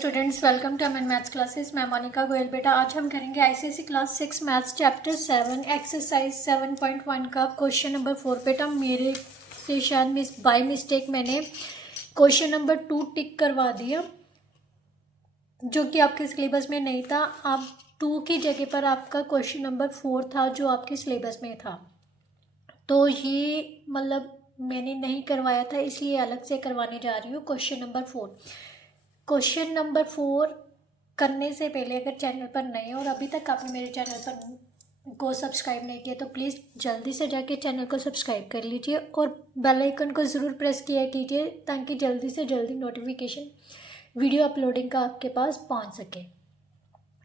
Students, welcome to Aman maths classes. मैं मोनिका गोयल। बेटा आज हम करेंगे ICSE class 6 maths chapter 7 exercise 7.1 का क्वेश्चन नंबर 4। बेटा मेरे से शायद बाय मिस्टेक मैंने क्वेश्चन नंबर 2 टिक करवा दिया, जो कि आपके सिलेबस में नहीं था। आप 2 की जगह पर आपका क्वेश्चन नंबर 4 था जो आपके सिलेबस में था। तो ये मतलब मैंने नहीं करवाया था, इसलिए अलग से करवाने जा रही हूँ। क्वेश्चन नंबर 4 करने से पहले अगर चैनल पर नए हो और अभी तक आपने मेरे चैनल पर को सब्सक्राइब नहीं किया तो प्लीज़ जल्दी से जाके चैनल को सब्सक्राइब कर लीजिए और बेल आइकन को ज़रूर प्रेस किया कीजिए ताकि जल्दी से जल्दी नोटिफिकेशन वीडियो अपलोडिंग का आपके पास पहुंच सके,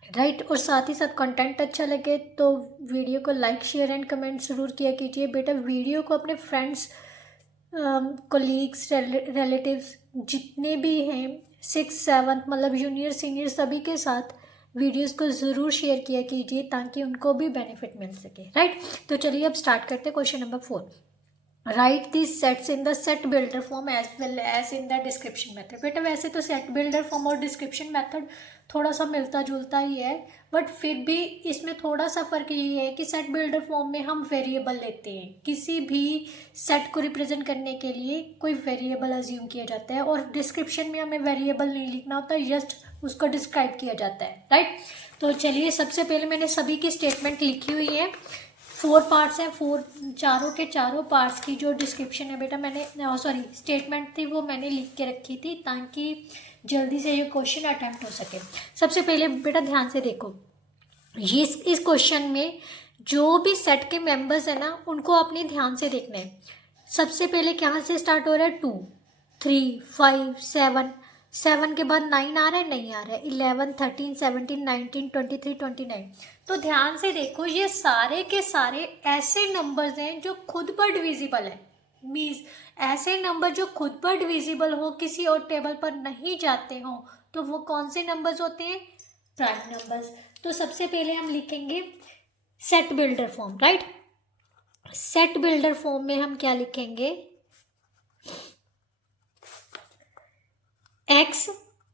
राइट। और साथ ही साथ कंटेंट अच्छा लगे तो वीडियो को लाइक शेयर एंड कमेंट ज़रूर किया कीजिए। बेटा वीडियो को अपने फ्रेंड्स, कोलीग्स, रिलेटिव्स जितने भी हैं 6, 7 मतलब जूनियर सीनियर सभी के साथ वीडियोस को ज़रूर शेयर किया कीजिए ताकि उनको भी बेनिफिट मिल सके, राइट। तो चलिए अब स्टार्ट करते हैं। Question number 4, write this sets in the set builder form as well as in the description method. बेटा वैसे तो सेट बिल्डर फॉर्म और डिस्क्रिप्शन मेथड थोड़ा सा मिलता जुलता ही है, बट फिर भी इसमें थोड़ा सा फ़र्क ये है कि सेट बिल्डर फॉर्म में हम वेरिएबल लेते हैं। किसी भी सेट को रिप्रेजेंट करने के लिए कोई वेरिएबल अज्यूम किया जाता है, और डिस्क्रिप्शन में हमें वेरिएबल नहीं लिखना होता, जस्ट उसको डिस्क्राइब किया जाता है, राइट। तो चलिए सबसे पहले मैंने सभी की स्टेटमेंट लिखी हुई है। 4 पार्ट्स हैं, 4 चारों के चारों पार्ट्स की जो डिस्क्रिप्शन है बेटा मैंने स्टेटमेंट थी वो मैंने लिख के रखी थी ताकि जल्दी से ये क्वेश्चन अटेम्प्ट हो सके। सबसे पहले बेटा ध्यान से देखो, ये इस क्वेश्चन में जो भी सेट के मेंबर्स है ना उनको अपने ध्यान से देखना है। सबसे पहले कहाँ से स्टार्ट हो रहा है? 2, 3, 5, 7, 7 के बाद 9 आ रहा है, नहीं आ रहा है, 11, 13, 17, 19, 23, 29। तो ध्यान से देखो, ये सारे के सारे ऐसे नंबर्स हैं जो खुद पर डिविजिबल है। मीन्स ऐसे नंबर जो खुद पर डिविजिबल हो, किसी और टेबल पर नहीं जाते हो, तो वो कौन से नंबर्स होते हैं? Prime numbers. तो सबसे पहले हम लिखेंगे set builder form, right. Set builder form में हम क्या लिखेंगे? x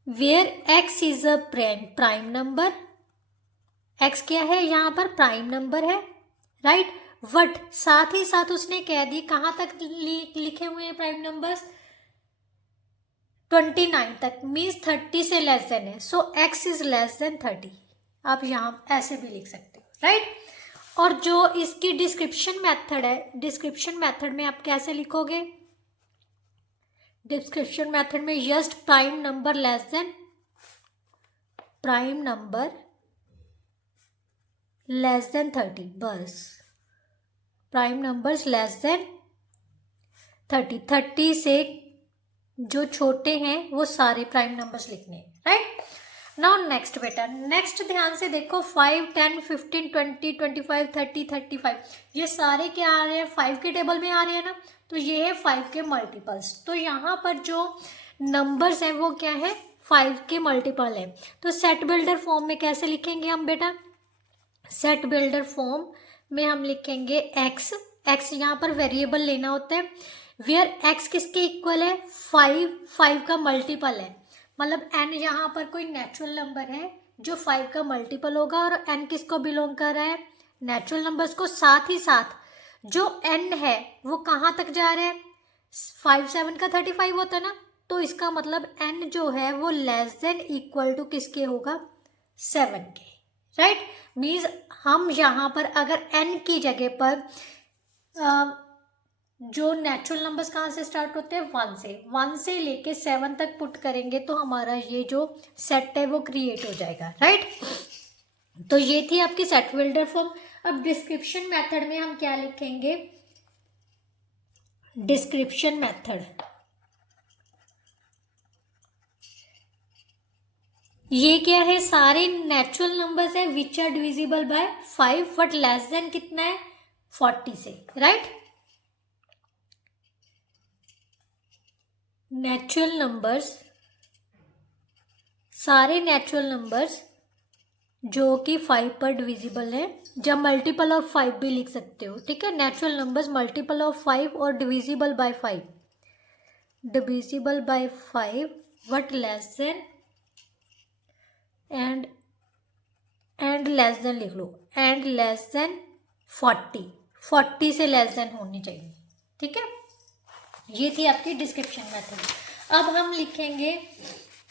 where x is a prime number. x क्या है? यहाँ पर प्राइम नंबर है, राइट। बट साथ ही साथ उसने कह दी कहाँ तक लिखे हुए हैं प्राइम नंबर्स? 29 तक, मीन्स 30 से लेस देन है। सो x इज लेस देन 30। आप यहाँ ऐसे भी लिख सकते हो, राइट। और जो इसकी डिस्क्रिप्शन मेथड है, डिस्क्रिप्शन मेथड में आप कैसे लिखोगे? डिस्क्रिप्शन मेथड में just prime number less than, prime number less than 30, बस प्राइम नंबर्स लेस देन 30। 30 से जो छोटे हैं वो सारे प्राइम नंबर्स लिखने हैं, राइट। नाउ नेक्स्ट बेटा, नेक्स्ट ध्यान से देखो, 5, 10, 15, 20, 25, 30, 35 ये सारे क्या आ रहे हैं? 5 के टेबल में आ रहे हैं ना, तो ये है 5 के मल्टीपल्स। तो यहाँ पर जो नंबर्स हैं वो क्या है? 5 के मल्टीपल है। तो सेट बिल्डर फॉर्म में कैसे लिखेंगे हम बेटा? सेट बिल्डर फॉर्म में हम लिखेंगे x, x यहाँ पर वेरिएबल लेना होता है, वेयर x किसके इक्वल है? 5 का मल्टीपल है। मतलब n यहाँ पर कोई नेचुरल नंबर है जो 5 का मल्टीपल होगा, और n किसको बिलोंग कर रहा है? नेचुरल नंबर्स को। साथ ही साथ जो n है वो कहाँ तक जा रहा है? 5, 7 का 35 होता है ना, तो इसका मतलब n जो है वो लेस देन इक्वल टू किसके होगा? 7 के, राइट। मीन्स हम यहाँ पर अगर n की जगह पर जो नेचुरल नंबर्स कहाँ से स्टार्ट होते हैं? 1 से लेके 7 तक पुट करेंगे तो हमारा ये जो सेट है वो क्रिएट हो जाएगा, राइट। तो ये थी आपकी सेट बिल्डर फॉर्म। अब डिस्क्रिप्शन मेथड में हम क्या लिखेंगे? डिस्क्रिप्शन मेथड, ये क्या है? सारे नेचुरल नंबर्स है which are divisible by 5 but less than कितना है? 40 से, राइट। नेचुरल नंबर्स, सारे नेचुरल नंबर्स जो कि 5 पर डिविजिबल है, जब मल्टीपल ऑफ 5 भी लिख सकते हो, ठीक है। नेचुरल नंबर्स मल्टीपल ऑफ 5 और divisible by 5 but less then and less than लिख लो, एंड लेस देन 40 से लेस देन होनी चाहिए, ठीक है। ये थी आपकी डिस्क्रिप्शन मेथड। अब हम लिखेंगे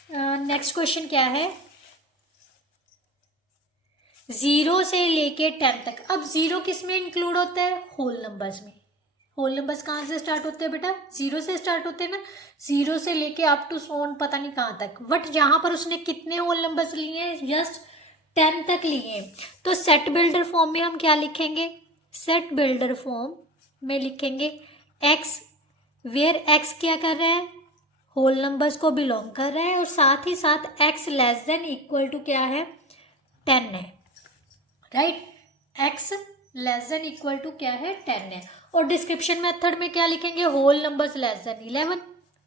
नेक्स्ट क्वेश्चन क्या है, 0 से लेके 10 तक। अब 0 किस में इंक्लूड होता है, होल नंबर्स में। होल नंबर्स कहाँ से स्टार्ट होते हैं बेटा, 0 से स्टार्ट होते हैं ना, 0 से लेके अप टू सोन पता नहीं कहाँ तक। बट यहाँ पर उसने कितने होल नंबर्स लिए हैं, जस्ट 10 तक लिए। तो सेट बिल्डर फॉर्म में हम क्या लिखेंगे, सेट बिल्डर फॉर्म में लिखेंगे x, वेयर x क्या कर रहा है, होल नंबर्स को बिलोंग कर रहा है, और साथ ही साथ x less than equal to क्या है, 10 है, right. x less than equal to क्या है, 10 है। और डिस्क्रिप्शन मेथड में क्या लिखेंगे, होल नंबर्स लेस देन 11,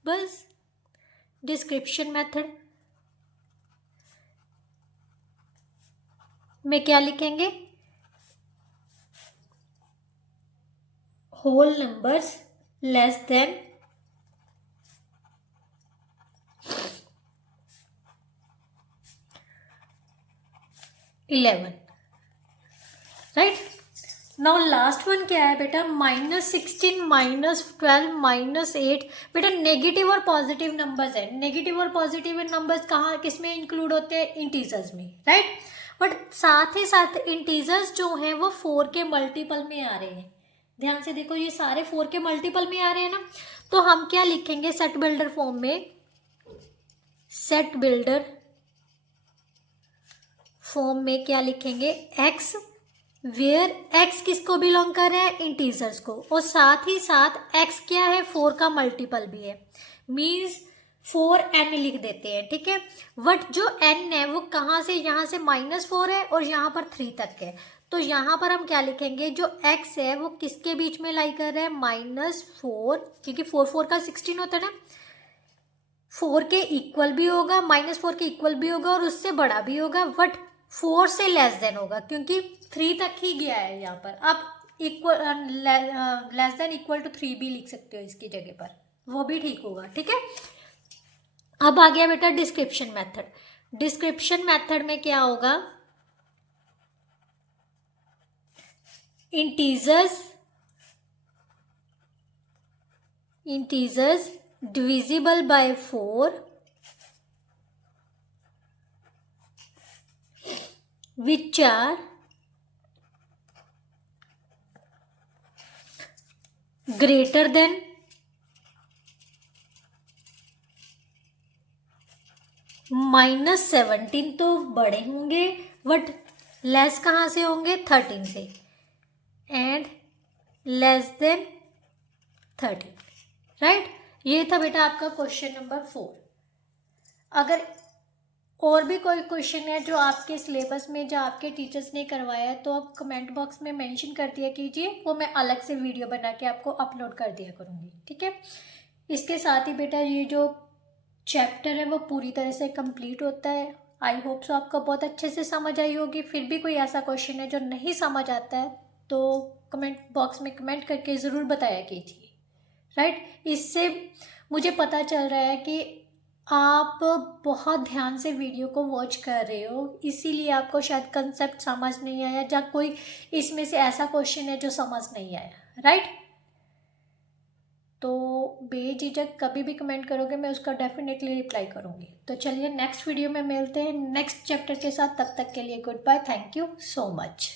बस। डिस्क्रिप्शन मेथड में क्या लिखेंगे, whole numbers less than 11, right. Now last one क्या है बेटा, -16, -12, -8। बेटा नेगेटिव और पॉजिटिव नंबर्स है। नेगेटिव और पॉजिटिव नंबर्स कहाँ किस में इंक्लूड होते हैं, इंटीजर्स में, राइट। बट साथ ही साथ इंटीजर्स जो हैं वो 4 के मल्टीपल में आ रहे हैं। ध्यान से देखो, ये सारे 4 के मल्टीपल में आ रहे हैं ना। तो हम क्या लिखेंगे सेट बिल्डर फॉर्म में, सेट बिल्डर फॉर्म में क्या लिखेंगे, x, वेयर x किसको बिलोंग कर रहा है, इंटीजर्स को, और साथ ही साथ x क्या है, 4 का मल्टीपल भी है, मीन्स 4n लिख देते हैं, ठीक है। बट जो n है वो कहाँ से, यहाँ से -4 है और यहाँ पर 3 तक है। तो यहाँ पर हम क्या लिखेंगे, जो x है वो किसके बीच में लाई कर रहा है, -4, क्योंकि 4 का 16 होता है ना, 4 के इक्वल भी होगा, -4 के इक्वल भी होगा और उससे बड़ा भी होगा, बट 4 से लेस देन होगा, क्योंकि 3 तक ही गया है यहाँ पर। आप equal less than equal to 3 भी लिख सकते हो इसकी जगह पर, वो भी ठीक होगा, ठीक है। अब आ गया बेटा डिस्क्रिप्शन मेथड। डिस्क्रिप्शन मेथड में क्या होगा, integers divisible by 4 which are greater than -17, तो बड़े होंगे, बट लेस कहाँ से होंगे, 13 से, एंड लेस देन 13, राइट। ये था बेटा आपका क्वेश्चन नंबर 4। अगर और भी कोई क्वेश्चन है जो आपके सिलेबस में, जो आपके टीचर्स ने करवाया है, तो आप कमेंट बॉक्स में मेंशन कर दिया कीजिए, वो मैं अलग से वीडियो बना के आपको अपलोड कर दिया करूँगी, ठीक है। इसके साथ ही बेटा ये जो चैप्टर है वो पूरी तरह से कंप्लीट होता है। आई होप सो आपको बहुत अच्छे से समझ आई होगी। फिर भी कोई ऐसा क्वेश्चन है जो नहीं समझ आता है तो कमेंट बॉक्स में कमेंट करके ज़रूर बताया कीजिए, राइट। इससे मुझे पता चल रहा है कि आप बहुत ध्यान से वीडियो को वॉच कर रहे हो, इसीलिए आपको शायद कंसेप्ट समझ नहीं आया, या कोई इसमें से ऐसा क्वेश्चन है जो समझ नहीं आया, राइट। तो बेझिझक कभी भी कमेंट करोगे, मैं उसका डेफिनेटली रिप्लाई करूँगी। तो चलिए नेक्स्ट वीडियो में मिलते हैं नेक्स्ट चैप्टर के साथ। तब तक के लिए goodbye, thank you so much.